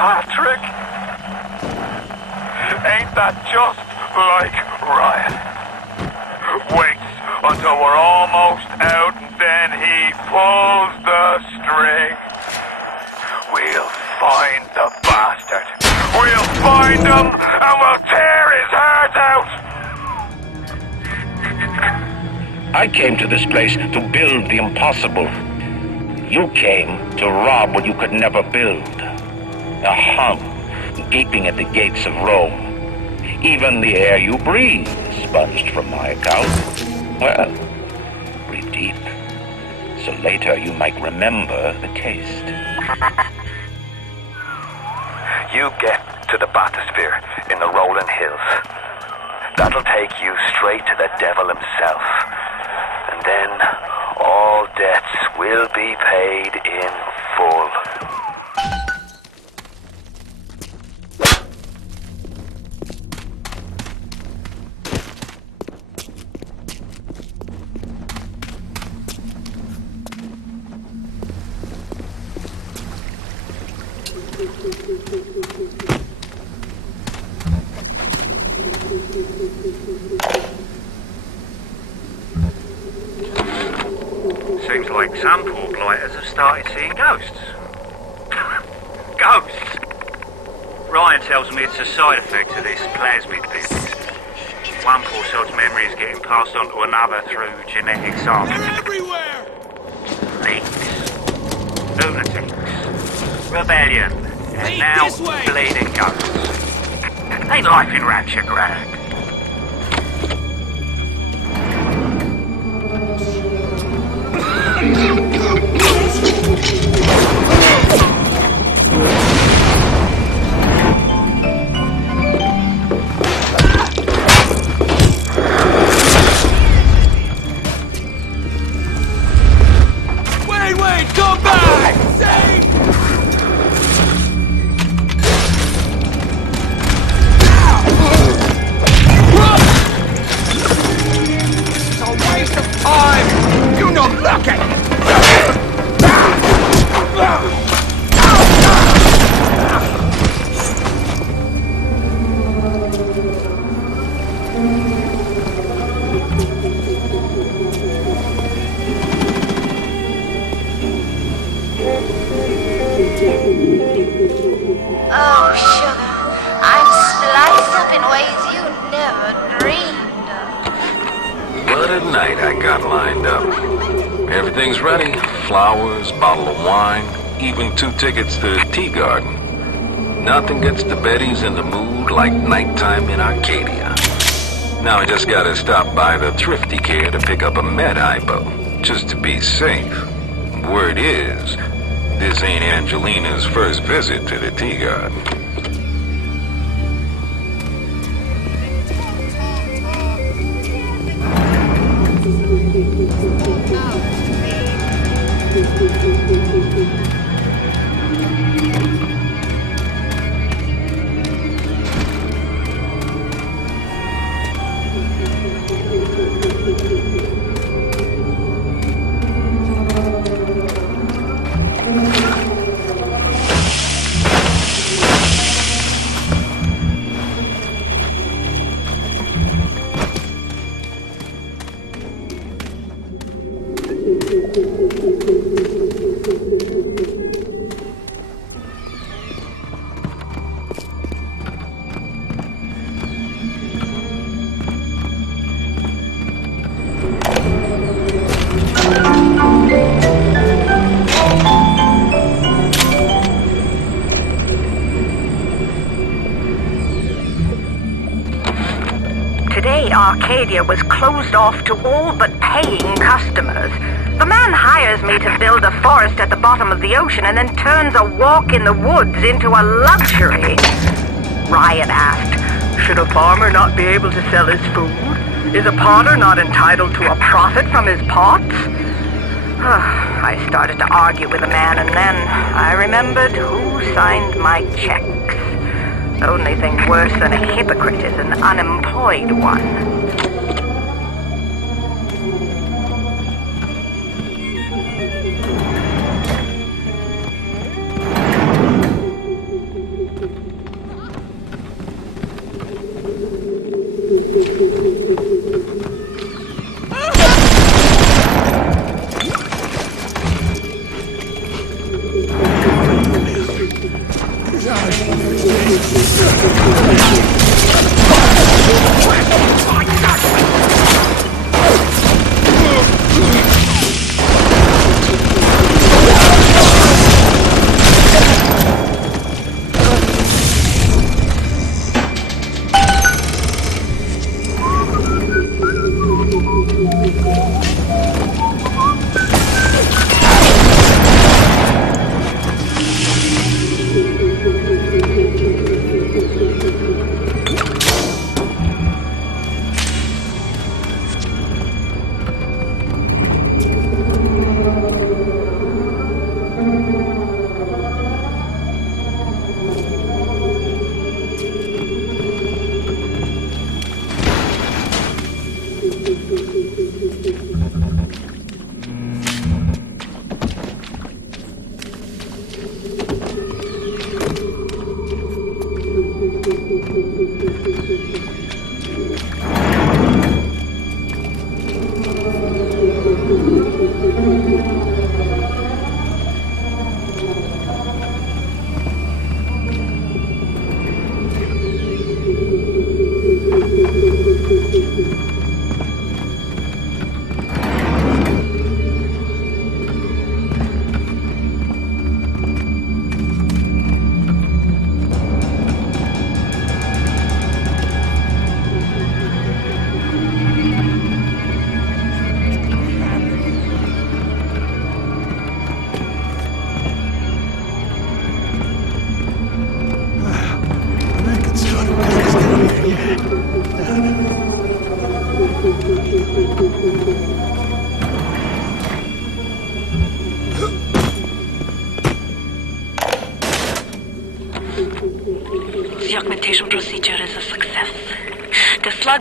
Patrick? Ain't that just like Ryan? Waits until we're almost out and then he pulls the string. We'll find the bastard. We'll find him and we'll tear his heart out. I came to this place to build the impossible. You came to rob what you could never build. A hum gaping at the gates of Rome. Even the air you breathe is sponged from my account. Well, breathe deep, so later you might remember the taste. You get to the bathysphere in the rolling hills. That'll take you straight to the devil himself. And then all debts will be paid in full. Seems like some poor blighters have started seeing ghosts. Ghosts? Ryan tells me it's a side effect of this plasmid business. One poor sod's memory is getting passed on to another through genetic sampling. They're everywhere! Leaks, lunatics, rebellion, and now bleeding ghosts. Ain't life in rapture grand? Wait, come back! Save! It's a waste of time! You're not looking! Oh, sugar, I'm spliced up in ways you never dreamed of. What a night I got lined up. Everything's ready. Flowers, bottle of wine, even 2 tickets to the tea garden. Nothing gets the Bettys in the mood like nighttime in Arcadia. Now I just gotta stop by the Thrifty Care to pick up a med-hypo, just to be safe. Word is, this ain't Angelina's first visit to the tea garden. Today, Arcadia was closed off to all but paying customers. The man hires me to build a forest at the bottom of the ocean and then turns a walk in the woods into a luxury. Ryan asked, should a farmer not be able to sell his food? Is a potter not entitled to a profit from his pots? I started to argue with the man, and then I remembered who signed my checks. The only thing worse than a hypocrite is an unemployed one.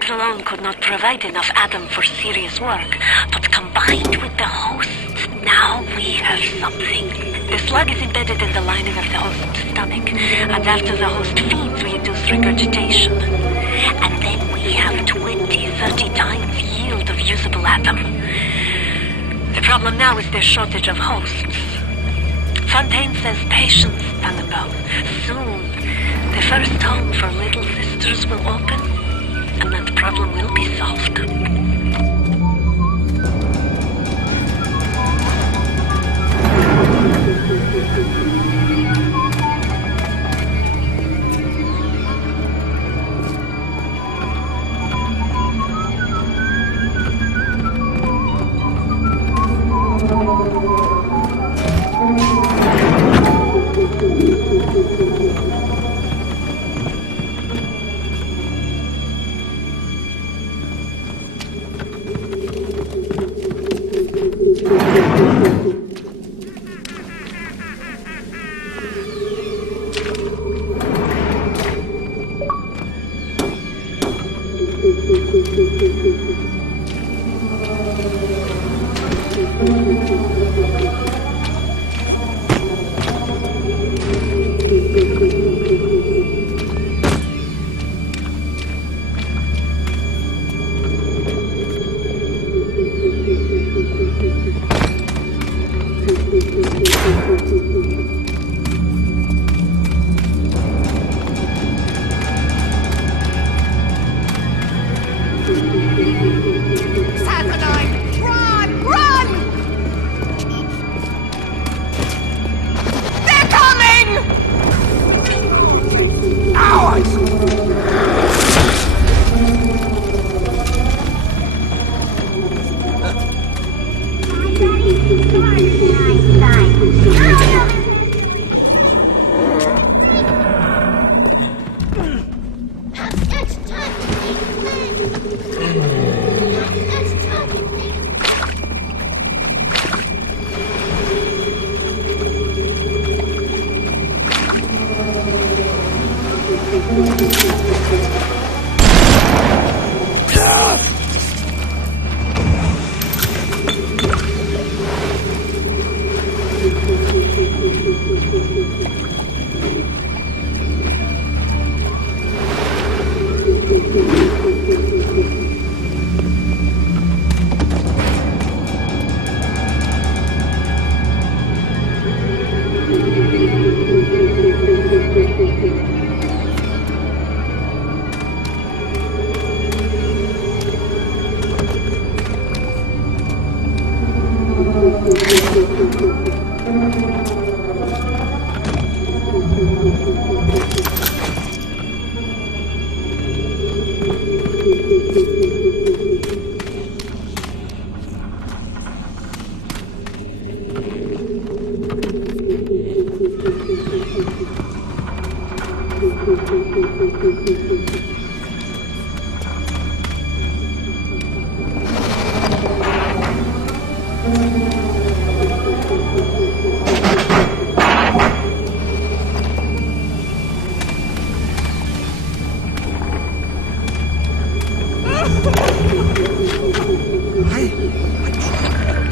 cells alone could not provide enough Adam for serious work, but combined with the hosts, now we have something. The slug is embedded in the lining of the host's stomach, and after the host feeds, we induce regurgitation. And then we have 20-30 times yield of usable Adam. The problem now is their shortage of hosts. Fontaine says patience, Annabelle. Soon, the first home for little sisters will open, and that problem will be solved.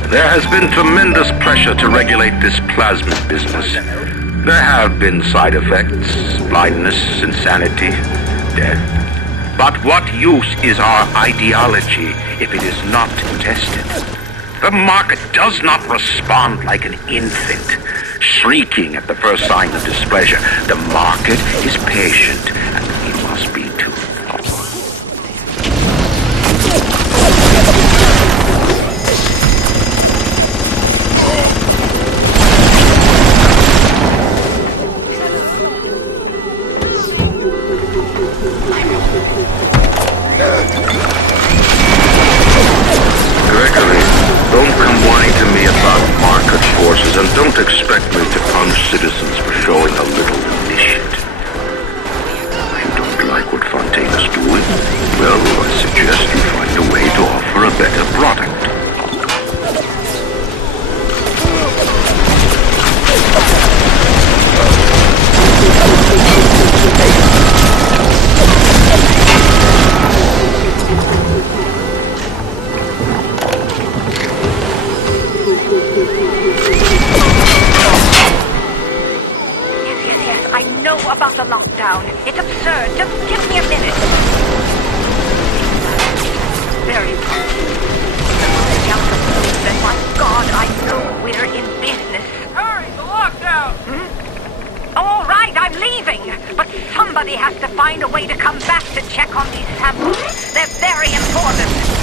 There has been tremendous pressure to regulate this plasmid business. There have been side effects, blindness, insanity, death. But what use is our ideology if it is not tested? The market does not respond like an infant, shrieking at the first sign of displeasure. The market is patient, and we must be too. Gregory, don't come whining to me about market forces, and don't expect me to punish citizens for showing a little initiative. If you don't like what Fontaine is doing, well, I suggest you find a way to offer a better product. about the lockdown. It's absurd. Just give me a minute. Very then my God, I know we're in business. Hurry, the lockdown! All right, I'm leaving. But somebody has to find a way to come back to check on these samples. They're very important.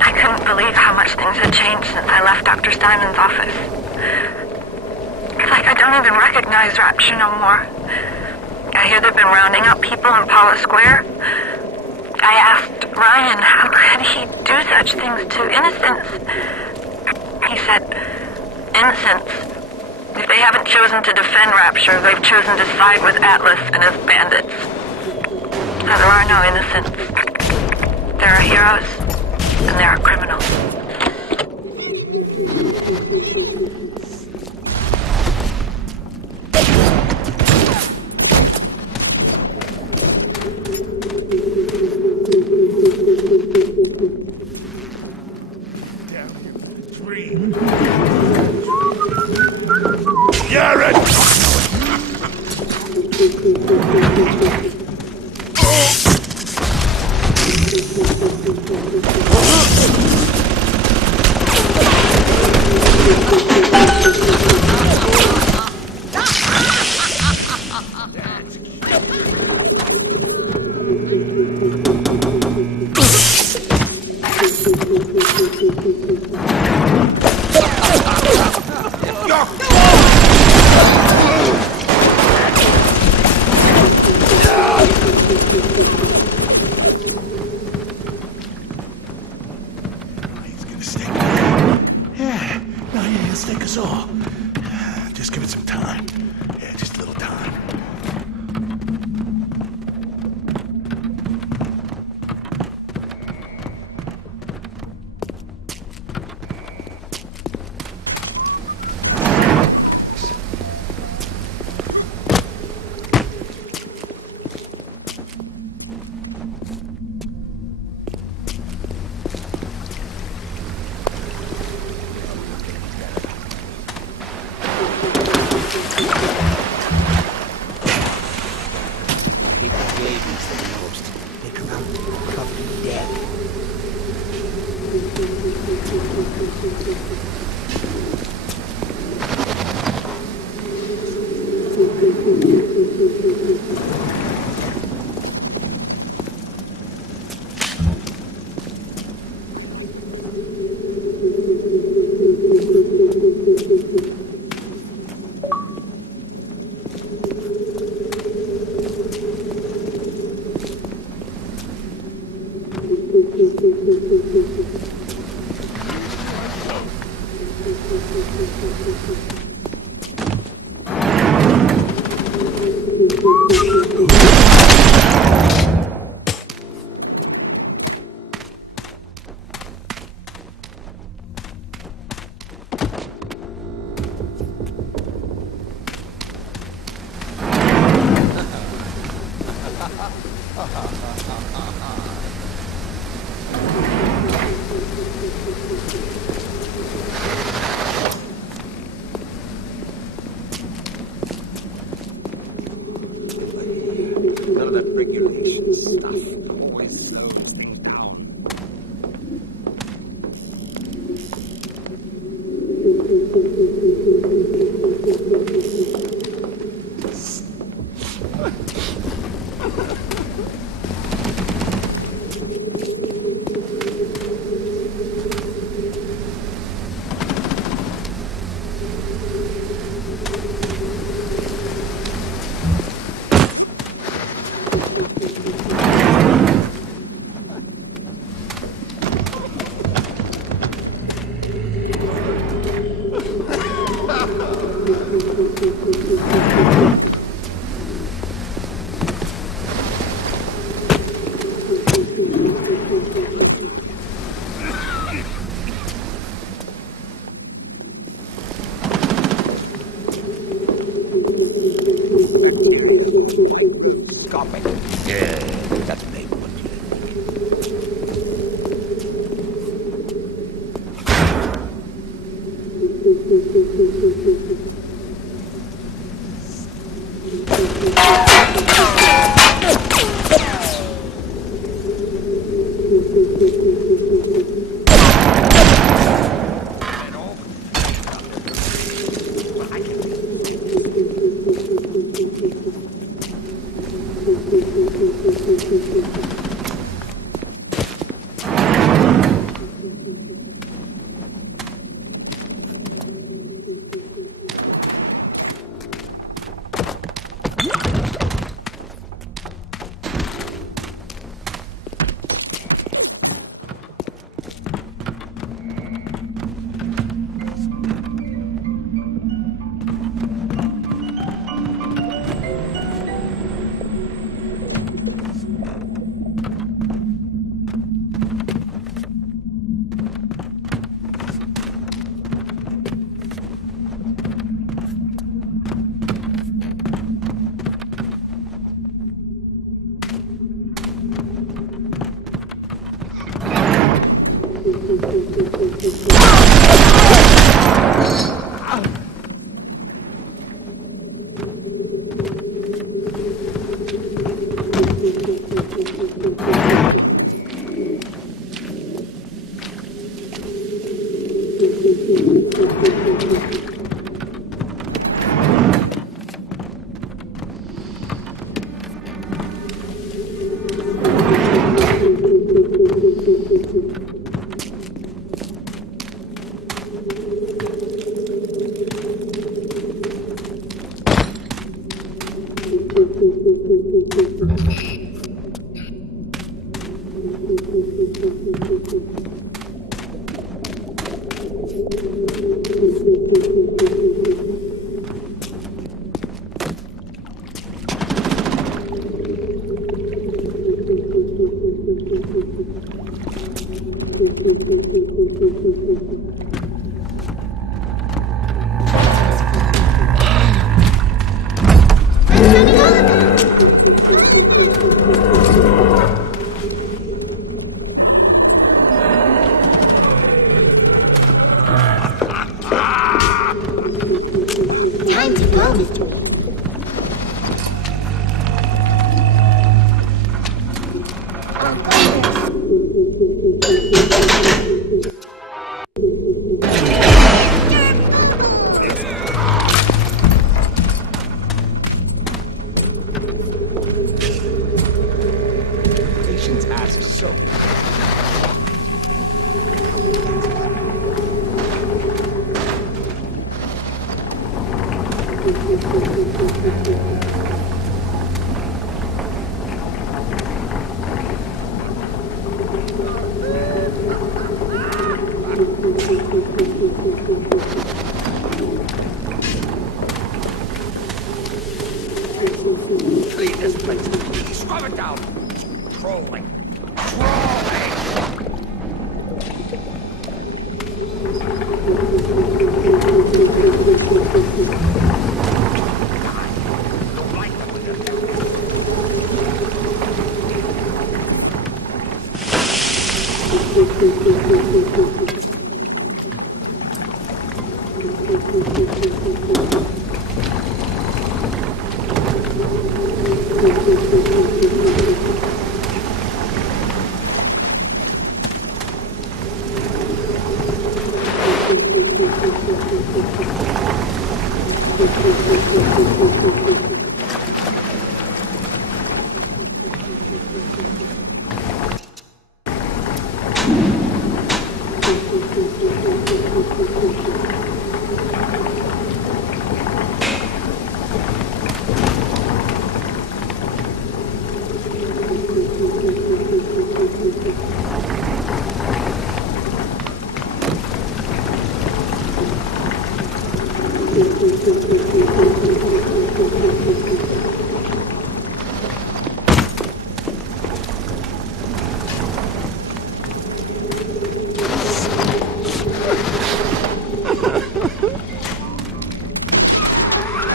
I couldn't believe how much things had changed since I left Dr. Simon's office. It's like I don't even recognize Rapture no more. I hear they've been rounding up people in Paula Square. I asked Ryan how could he do such things to innocents. He said, innocents. If they haven't chosen to defend Rapture, they've chosen to side with Atlas and his bandits. So there are no innocents. There are heroes, and there are criminals. Time to go, Mr. Patient's ass is so. Clean this place. Scrub it down. Trolling.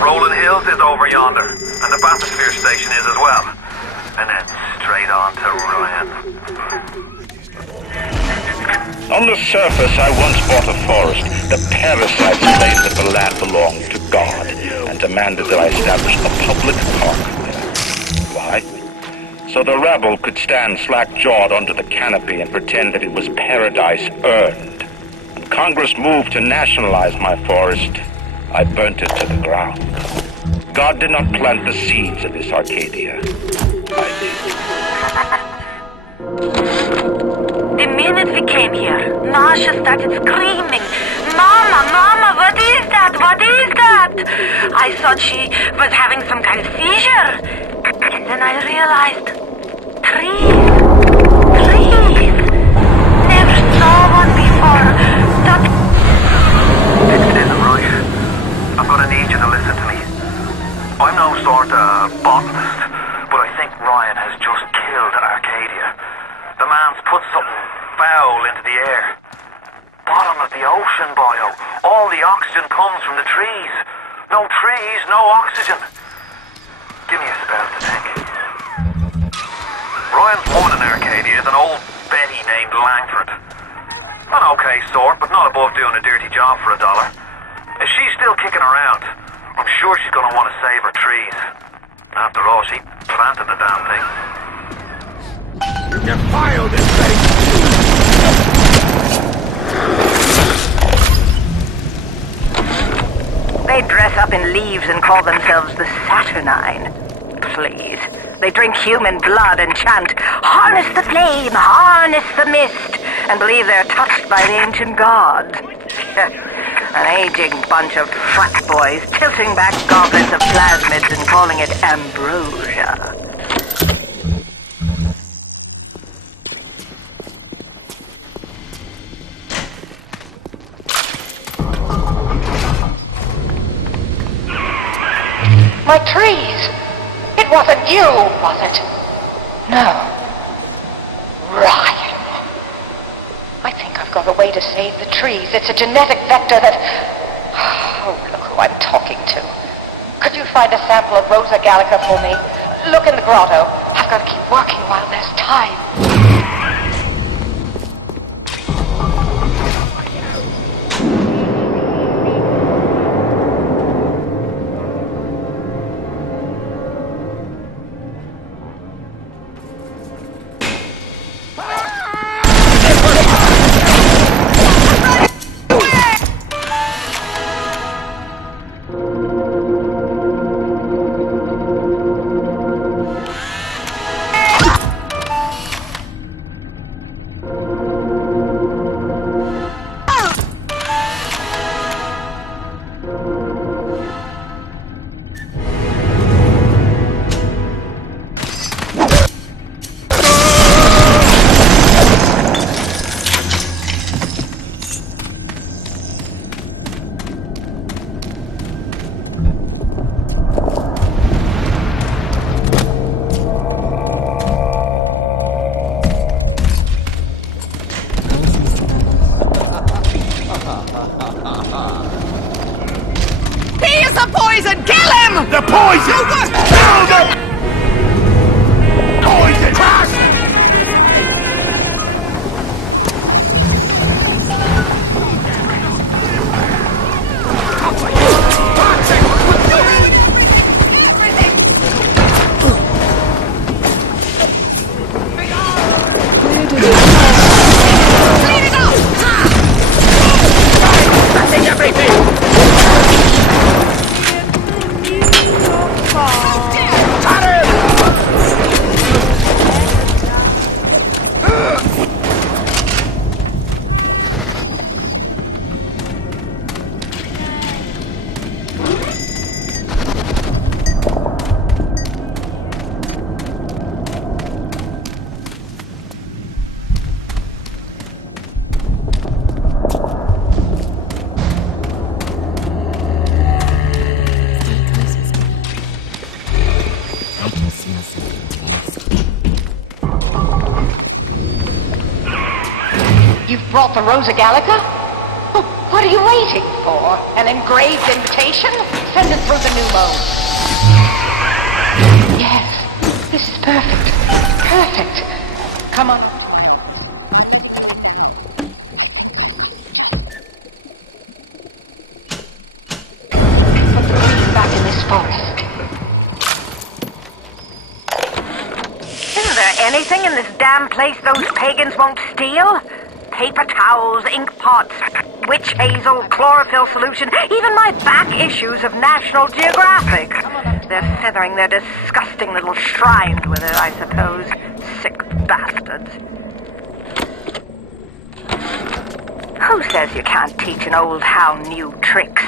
Rolling Hills is over yonder, and the bathysphere station is as well. And then straight on to Ryan. On the surface, I once bought a forest. The parasites claimed that the land belonged to God and demanded that I establish a public park there. Why? So the rabble could stand slack-jawed under the canopy and pretend that it was paradise earned. When Congress moved to nationalize my forest, I burnt it to the ground. God did not plant the seeds of this Arcadia. I did. The minute we came here, Masha started screaming, "Mama, Mama, what is that? What is that?" I thought she was having some kind of seizure. And then I realized, trees. Never saw one before. It isn't right. I'm gonna need you to listen to me. I'm no sort of botanist, but I think Ryan has just killed Arcadia. The man's put something foul into the air. Bottom of the ocean, Bio. All the oxygen comes from the trees. No trees, no oxygen. Give me a spell to think. Ryan's woman in Arcadia is an old Betty named Langford. An okay sort, but not above doing a dirty job for $1. If she's still kicking around, I'm sure she's gonna want to save her trees. After all, she planted the damn thing. Defile this thing! They dress up in leaves and call themselves the Saturnine. Please. They drink human blood and chant, "Harness the flame, harness the mist," and believe they're touched by the ancient gods. An aging bunch of frat boys tilting back goblets of plasmids and calling it ambrosia. My trees! It wasn't you, was it? No. Ryan. I think I've got a way to save the trees. It's a genetic vector that... Oh, look who I'm talking to. Could you find a sample of Rosa Gallica for me? Look in the grotto. I've got to keep working while there's time. The poison! Kill them! Poison! Fast! You've brought the Rosa Gallica? What are you waiting for? An engraved invitation? Send it through the pneumo. Yes, this is perfect. Perfect. Come on. Put the trees back in this forest. Isn't there anything in this damn place those pagans won't steal? Paper towels, ink pots, witch hazel, chlorophyll solution, even my back issues of National Geographic. They're feathering their disgusting little shrines with it, I suppose. Sick bastards. Who says you can't teach an old hound new tricks?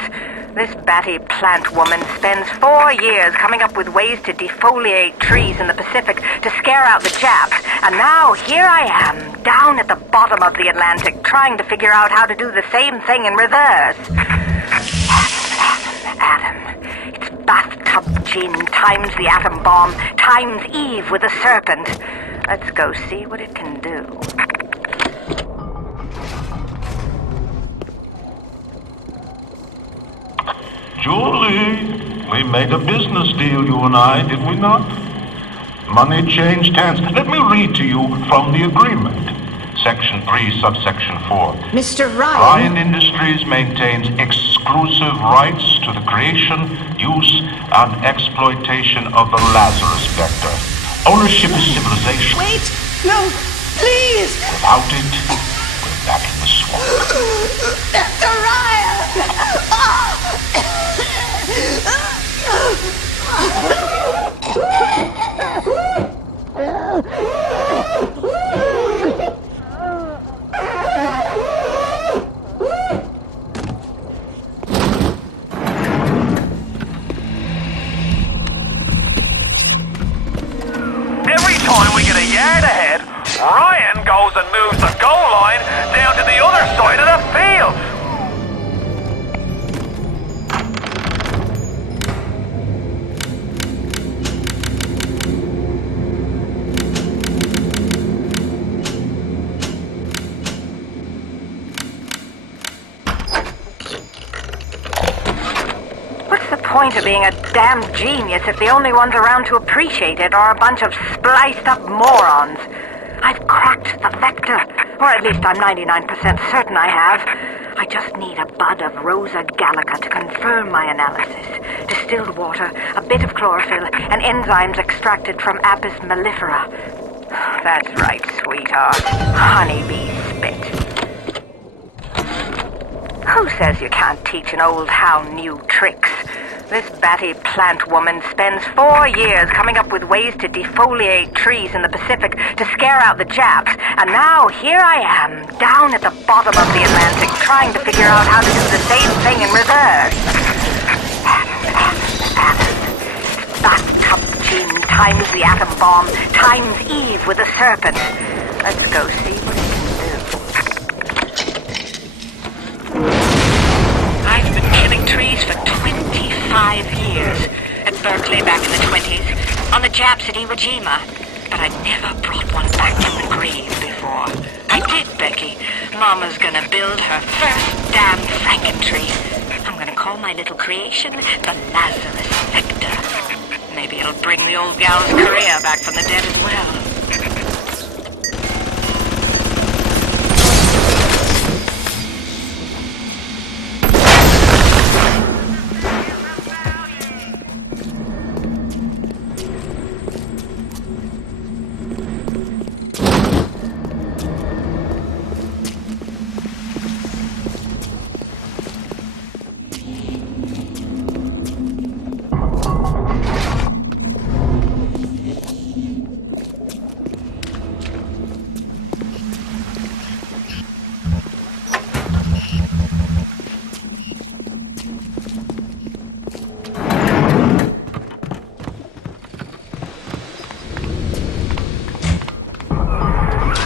This batty plant woman spends 4 years coming up with ways to defoliate trees in the Pacific to scare out the Japs. And now here I am, down at the bottom of the Atlantic, trying to figure out how to do the same thing in reverse. Atom. It's bathtub gin times the atom bomb times Eve with a serpent. Let's go see what it can do. Julie, we made a business deal, you and I, did we not? Money changed hands. Let me read to you from the agreement. Section 3, Subsection 4. Mr. Ryan... Ryan Industries maintains exclusive rights to the creation, use, and exploitation of the Lazarus Vector. Ownership is civilization. Wait! No! Please! Without it, we're back in the swamp. Mr. Ryan! Every time we get a yard ahead, Ryan goes and moves the goal line down to the other side of the field. What's the point of being a damn genius if the only ones around to appreciate it are a bunch of spliced up morons? I've cracked the vector, or at least I'm 99% certain I have. I just need a bud of Rosa Gallica to confirm my analysis. Distilled water, a bit of chlorophyll, and enzymes extracted from Apis mellifera. That's right, sweetheart. Honeybee spit. Who says you can't teach an old hound new tricks? This batty plant woman spends 4 years coming up with ways to defoliate trees in the Pacific to scare out the Japs, and now here I am, down at the bottom of the Atlantic, trying to figure out how to do the same thing in reverse. Bathtub gin times the atom bomb times Eve with a serpent. Let's go see what it can do. I've been killing trees for 25 years. At Berkeley back in the 20s, on the Japs at Iwo Jima. But I never brought one back from the grave before. I did, Becky. Mama's gonna build her first damn Frankentree. I'm gonna call my little creation the Lazarus Vector. Maybe it'll bring the old gal's career back from the dead as well.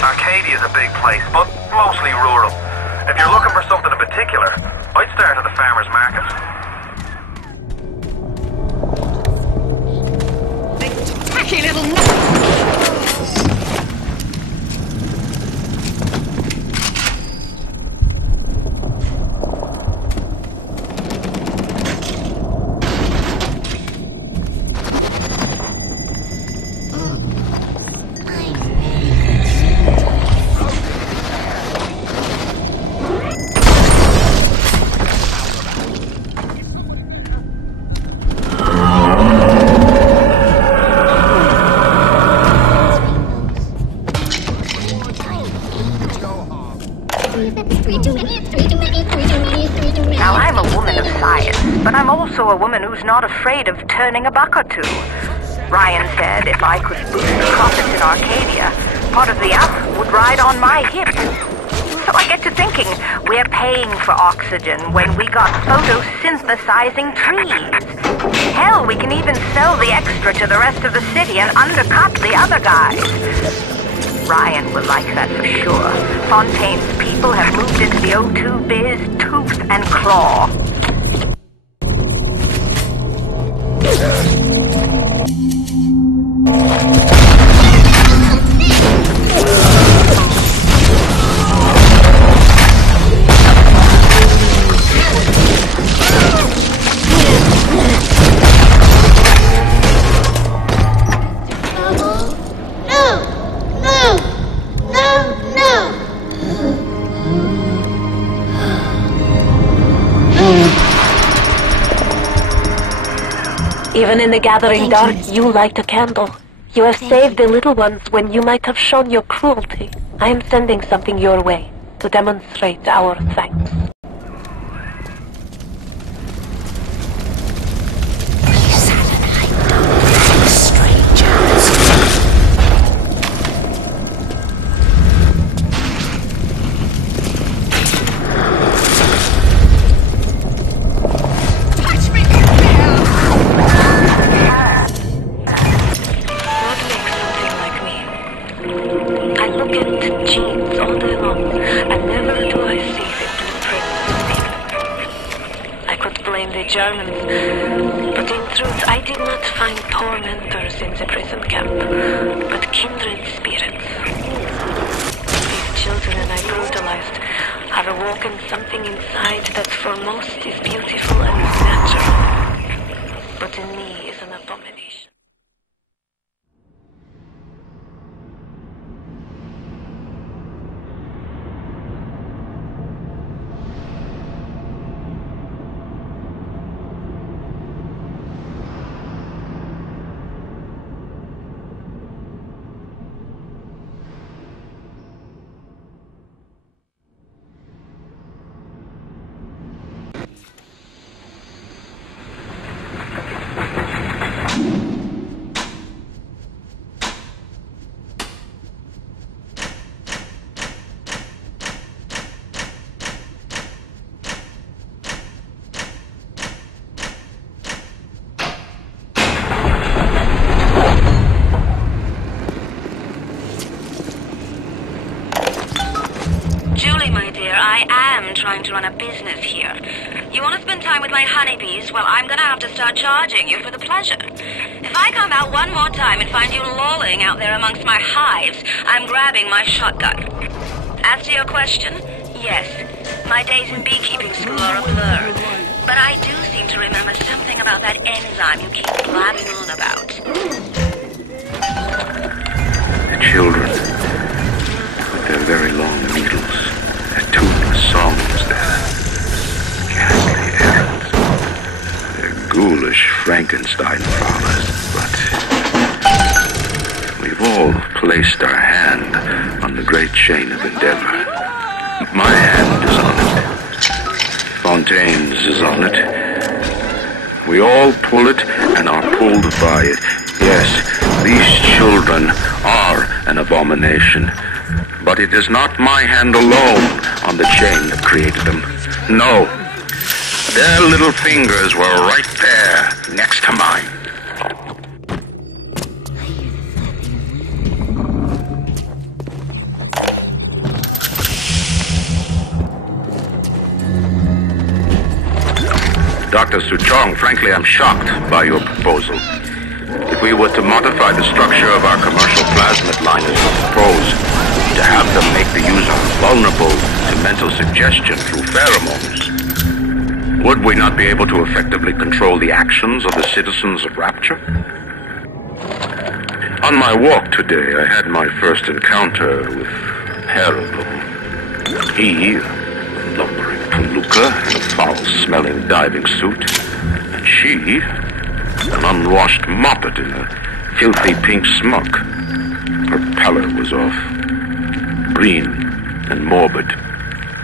Arcadia's a big place, but mostly rural. If you're looking for something in particular, I'd start at the farmer's market. Big tacky little nut! Now, I'm a woman of science, but I'm also a woman who's not afraid of turning a buck or two. Ryan said if I could boost profits in Arcadia, part of the up would ride on my hip. So I get to thinking, we're paying for oxygen when we got photosynthesizing trees. Hell, we can even sell the extra to the rest of the city and undercut the other guys. Ryan will like that for sure. Fontaine's people have moved into the O2 biz tooth and claw. Even in the gathering dark, you light a candle. You have saved the little ones when you might have shown your cruelty. I am sending something your way to demonstrate our thanks. Germans, but in truth I did not find tormentors in the prison camp, but kindred spirits. These children I brutalized have awoken something inside that for most is beautiful and natural, but in me is an abomination. Trying to run a business here. You want to spend time with my honeybees? Well, I'm gonna have to start charging you for the pleasure. If I come out one more time and find you lolling out there amongst my hives, I'm grabbing my shotgun. As to your question, yes, my days in beekeeping school are a blur. But I do seem to remember something about that enzyme you keep blabbing on about. The children, with their very long needles, their tuneless songs, their ghastly errands, their ghoulish Frankenstein dramas, but we've all placed our hand on the great chain of endeavor. My hand is on it. Fontaine's is on it. We all pull it and are pulled by it. Yes, these children are an abomination. But it is not my hand alone on the chain that created them. No. Their little fingers were right there, next to mine. Dr. Suchong, frankly, I'm shocked by your proposal. If we were to modify the structure of our commercial plasmid line as you propose, to have them make the user vulnerable to mental suggestion through pheromones, would we not be able to effectively control the actions of the citizens of Rapture? On my walk today, I had my first encounter with a pair of them. He, a lumbering palooka in a foul-smelling diving suit, and she, an unwashed moppet in a filthy pink smock. Her pallor was off, green and morbid,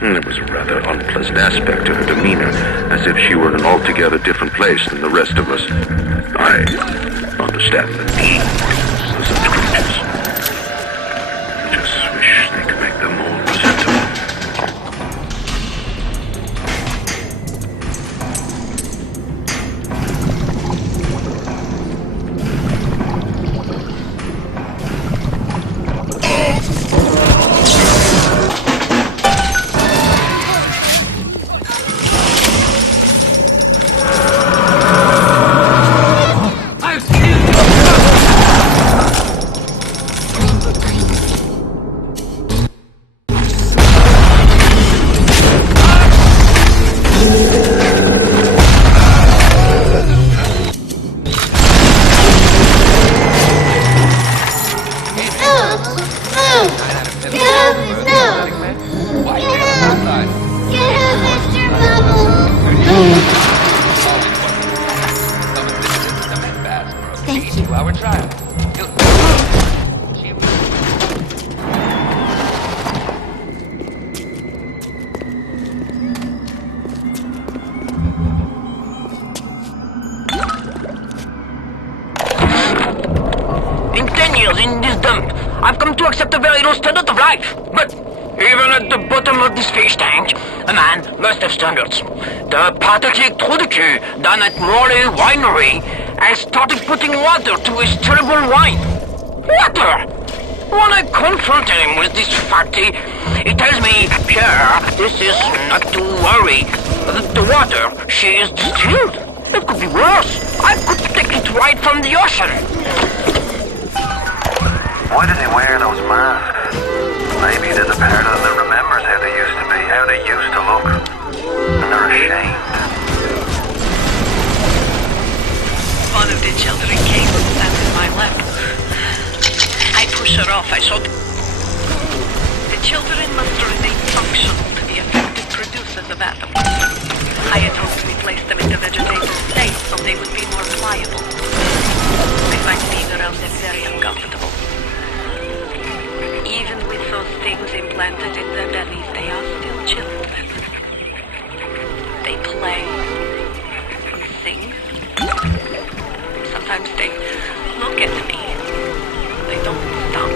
and there was a rather unpleasant aspect to her demeanor, as if she were in an altogether different place than the rest of us. I understand the need for such creatures. I just wish they could make them more presentable. to accept a very low standard of life. But even at the bottom of this fish tank, a man must have standards. The pathetic Trudeau down at Morley Winery has started putting water to his terrible wine. Water! When I confront him with this fatty, he tells me, Pierre, this is not to worry. The water, she is distilled. It could be worse. I could take it right from the ocean. Why did he wear those masks? Maybe there's a part of them that remembers how they used to be, how they used to look. And they're ashamed. One of the children came and sat in my lap. I push her off. I showed... The children must remain functional to be effective producers of atoms. I had hoped we placed them in the vegetative state so they would be more pliable. I find being around them very uncomfortable. Even with those things implanted in their bellies, they are still children. They play and sing. Sometimes they look at me. They don't stop.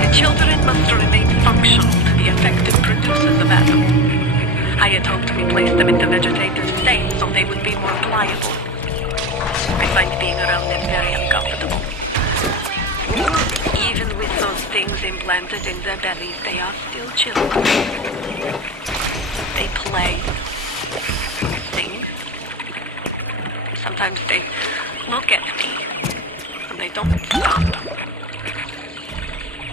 The children must remain functional to be effective producers of atoms. I had hoped we placed them in the vegetative state so they would be more pliable. I find being around them very uncomfortable. Even with those things implanted in their bellies, they are still children. They play, sing. Sometimes they look at me, and they don't stop.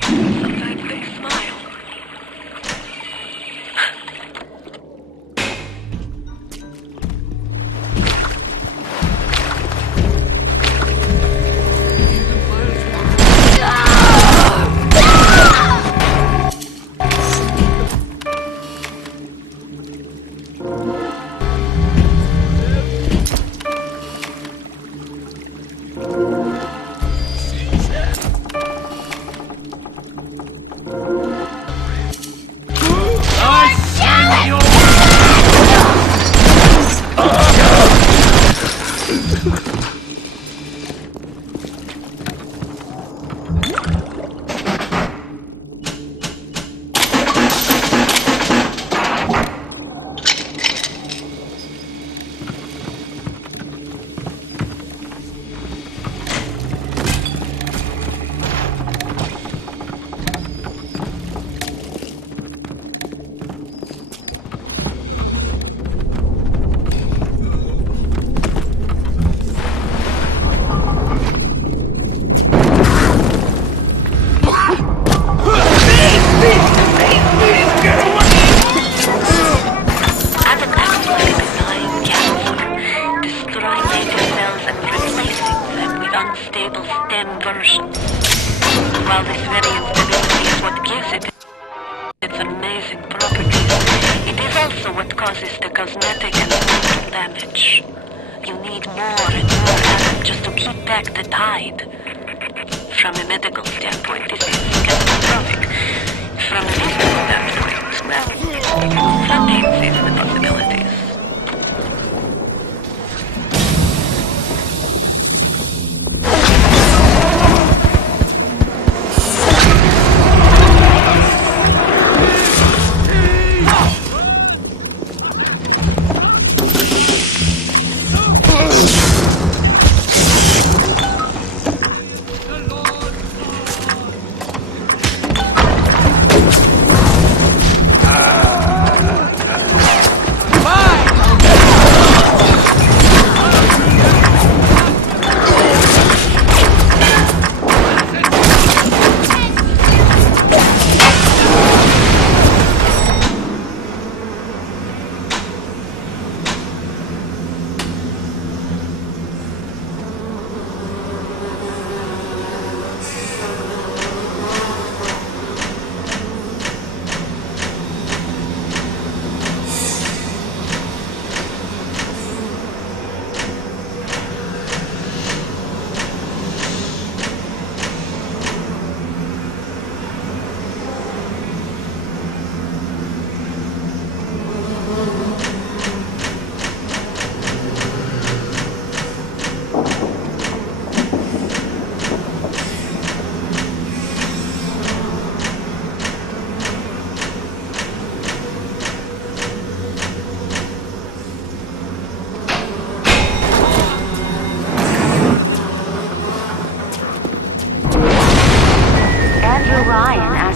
Sometimes they smile.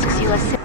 asks you a